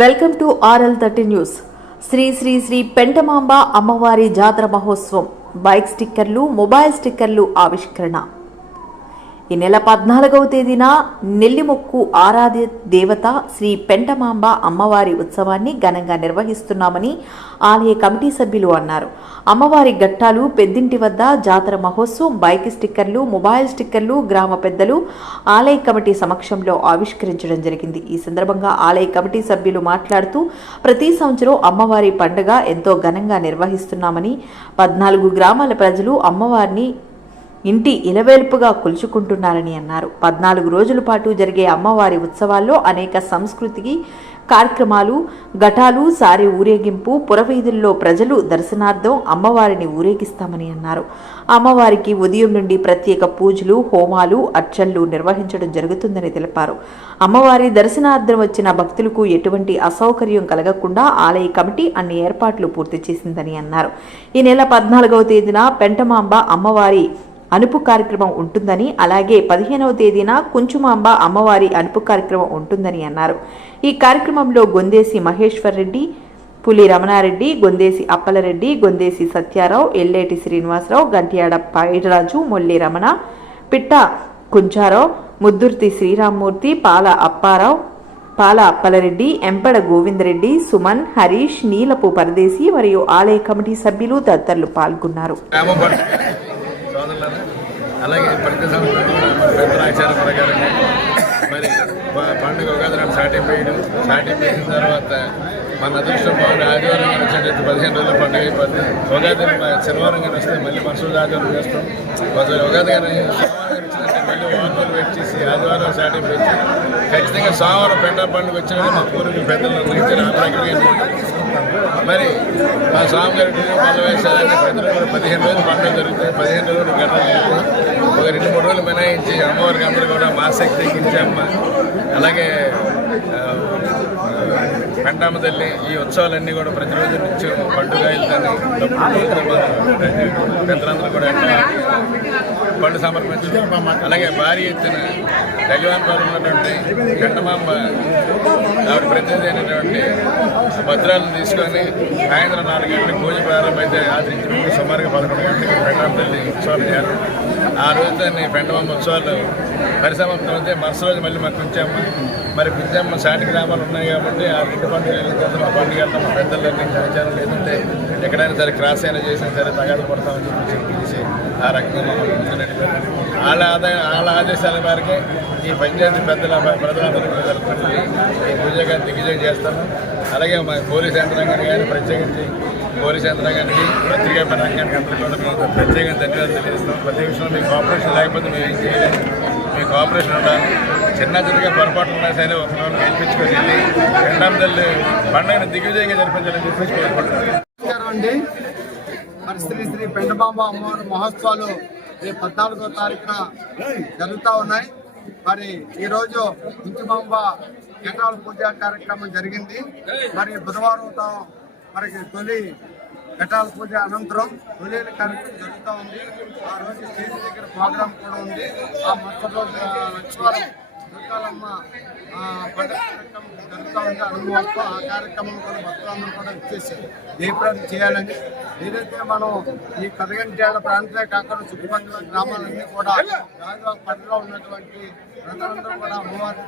Welcome to RL thirty news. Shri Shri Shri Pentamamba అమ్మవారి జాతర మహోత్సవం. బైక్ స్టిక్కర్లు మొబైల్ స్టిక్కర్లు ఆవిష్కరణ. ఈ నెల పద్నాలుగవ తేదీన నెల్లిమొక్కు ఆరాధ్య దేవత శ్రీ పెంటమాంబ అమ్మవారి ఉత్సవాన్ని ఘనంగా నిర్వహిస్తున్నామని ఆలయ కమిటీ సభ్యులు అన్నారు. అమ్మవారి ఘట్టాలు పెద్దింటి వద్ద జాతర మహోత్సవం బైక్ స్టిక్కర్లు మొబైల్ స్టిక్కర్లు గ్రామ పెద్దలు ఆలయ కమిటీ సమక్షంలో ఆవిష్కరించడం జరిగింది. ఈ సందర్భంగా ఆలయ కమిటీ సభ్యులు మాట్లాడుతూ ప్రతి సంవత్సరం అమ్మవారి పండుగ ఎంతో ఘనంగా నిర్వహిస్తున్నామని పద్నాలుగు గ్రామాల ప్రజలు అమ్మవారిని ఇంటి ఇలవేల్పుగా కొలుచుకుంటున్నారని అన్నారు. పద్నాలుగు రోజుల పాటు జరిగే అమ్మవారి ఉత్సవాల్లో అనేక సంస్కృతికి కార్యక్రమాలు ఘటాలు సారి ఊరేగింపు పురవీధుల్లో ప్రజలు దర్శనార్థం అమ్మవారిని ఊరేగిస్తామని అన్నారు. అమ్మవారికి ఉదయం నుండి ప్రత్యేక పూజలు హోమాలు అర్చనలు నిర్వహించడం జరుగుతుందని తెలిపారు. అమ్మవారి దర్శనార్థం వచ్చిన భక్తులకు ఎటువంటి అసౌకర్యం కలగకుండా ఆలయ కమిటీ అన్ని ఏర్పాట్లు పూర్తి చేసిందని అన్నారు. ఈ నెల పద్నాలుగవ తేదీన పెంటమాంబ అమ్మవారి అనుపు కార్యక్రమం ఉంటుందని అలాగే పదిహేనవ తేదీన కుంచుమాంబ అమ్మవారి అనుపు కార్యక్రమం ఉంటుందని అన్నారు. ఈ కార్యక్రమంలో గొందేసి మహేశ్వర్ రెడ్డి పులి రమణారెడ్డి గొందేసి అప్పలరెడ్డి గొందేసి సత్యారావు ఎల్లేటి శ్రీనివాసరావు గంట్యాడ పైడరాజు మొల్లి రమణ పిట్ట కుంచారావు ముద్దుర్తి శ్రీరామ్మూర్తి పాల అప్పారావు పాల అప్పలరెడ్డి ఎంపడ గోవిందరెడ్డి సుమన్ హరీష్ నీలపు పరదేశి మరియు ఆలయ కమిటీ సభ్యులు తదితరులు పాల్గొన్నారు. అలాగే ప్రతి సంవత్సరం కూడా ఆచారం ప్రకారంగా మరి పండుగ ఉగాది నాడు సాటింపు వేయడం సాటింపు వేసిన తర్వాత మన అదృష్టం బాగుంది ఆదివారం వచ్చేటట్టు పదిహేను రోజుల పండుగ అయిపోతుంది ఉగాది శనివారం కానీ వస్తే మళ్ళీ మరుసటి ఆదివారం చేస్తాం. కొద్దిగా ఉగాది కానీ మళ్ళీ వారం రోజులు వెయిట్ చేసి ఆదివారం సాటింపు పెట్టి ఖచ్చితంగా సోమవారం పెండ పండుగ వచ్చినప్పుడు మా పూర్వీకులు పెద్దలు నిర్ణయించిన ఆ ప్రక్రియ మరి మా స్వామి గారి పనులు వేశారని ప్రజలు పదిహేను రోజులు పండుగ జరుగుతాయి పదిహేను రోజులు ఘటన ఒక రెండు మూడు రోజులు మినాయించి అమ్మవారికి అందరూ కూడా మా శక్తి ఎక్కించమ్మ అలాగే ఆ, తల్లి ఈ ఉత్సవాలన్నీ కూడా ప్రతిరోజు నుంచి పండుగ వెళ్తాను పెద్దలందరూ కూడా ఎంతో పండు సమర్పించడం. అలాగే భారీ ఎత్తున గజవాన్పాలు ఉన్నటువంటి గంటమాంబ ఆవిడ ప్రతినిధి అయినటువంటి భద్రాలను తీసుకొని సాయంత్రం నాలుగు గంటలకు పూజ ప్రారంభమైతే రాత్రి సుమారుగా పదకొండు గంటలకు పెండామ తల్లి ఉత్సవాలు చేయాలి. ఆ రోజుతో పెండమాంబ ఉత్సవాలు పరిసమాప్తం అయితే మరుసటి రోజు మళ్ళీ మాకు ఉంచాము మరి పింజమ్మ సాటి గ్రామాలు ఉన్నాయి కాబట్టి ఆ రెండు పండుగ వెళ్ళిన తర్వాత మా పండుగ వెళ్తాం మా పెద్దలు సహచారం లేదంటే ఎక్కడైనా సరే క్రాస్ అయినా చేసినా సరే తగాదు పడతామని చెప్పి చెప్పేసి ఆ రకంగా మమ్మల్ని వాళ్ళ ఆదాయం వాళ్ళ ఆదేశాల మేరకే ఈ పంచాయతీ పెద్దల ప్రజలందరూ కూడా ఈ పూజగా దిగ్విజయం చేస్తాము. అలాగే మా పోలీస్ యంత్రాంగానికి కానీ ప్రత్యేకించి పోలీస్ యంత్రాంగానికి పత్రికా రంగానికి అందరికీ కూడా మేము ప్రత్యేకంగా ధన్యవాదాలు తెలియజేస్తాం ప్రతి విషయంలో మీ కోఆపరేషన్ లేకపోతే మేము ఏం చేయలేము. మీ కోఆపరేషన్ ఉండాలి. చిన్న చిన్నగా పొరపాట్లు ఉన్నా సరే ఒక రోజు గెలిపించుకొని వెళ్ళి రెండాం తల్లి పండుగను దిగ్విజయంగా జరిపించాలని చెప్పేసి కోరుకుంటున్నాను. అండి మరి శ్రీ శ్రీ పెండబాంబ అమ్మవారి మహోత్సవాలు రేపు పద్నాలుగో తారీఖున జరుగుతూ ఉన్నాయి. మరి ఈరోజు ఇంచుబాంబ ఎకరాల పూజ కార్యక్రమం జరిగింది. మరి బుధవారం మరి తొలి ఘటాల పూజ అనంతరం తొలి కార్యక్రమం జరుగుతూ ఉంది. ఆ రోజు స్టేజ్ దగ్గర ప్రోగ్రామ్ కూడా ఉంది. ఆ మొత్తం రోజు లక్ష్మీవారం దుర్గాలమ్మ జరుగుతూ ఉంటే అనుభవంతో ఆ కార్యక్రమం కూడా భక్తులందరూ కూడా ఇచ్చేసి జయప్రదం చేయాలని ఏదైతే మనం ఈ కదగంటేళ్ళ ప్రాంతమే కాకుండా చుట్టుపక్కల గ్రామాలన్నీ కూడా గాజువాక ఉన్నటువంటి ప్రజలందరూ కూడా అమ్మవారిని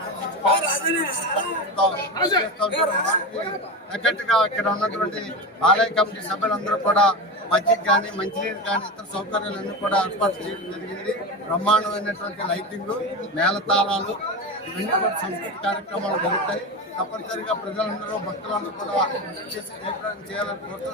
తగ్గట్టుగా ఇక్కడ ఉన్నటువంటి ఆలయ కమిటీ సభ్యులందరూ కూడా మజ్జిగ కానీ మంచినీరు కానీ ఇతర సౌకర్యాలన్నీ కూడా ఏర్పాటు చేయడం జరిగింది. బ్రహ్మాండమైనటువంటి లైటింగ్ మేళతాళాలు ఇవన్నీ కూడా కార్యక్రమాలు జరుగుతాయి. తప్పనిసరిగా ప్రజలందరూ భక్తులందరూ కూడా చేసి చేయాలని కోరుతూ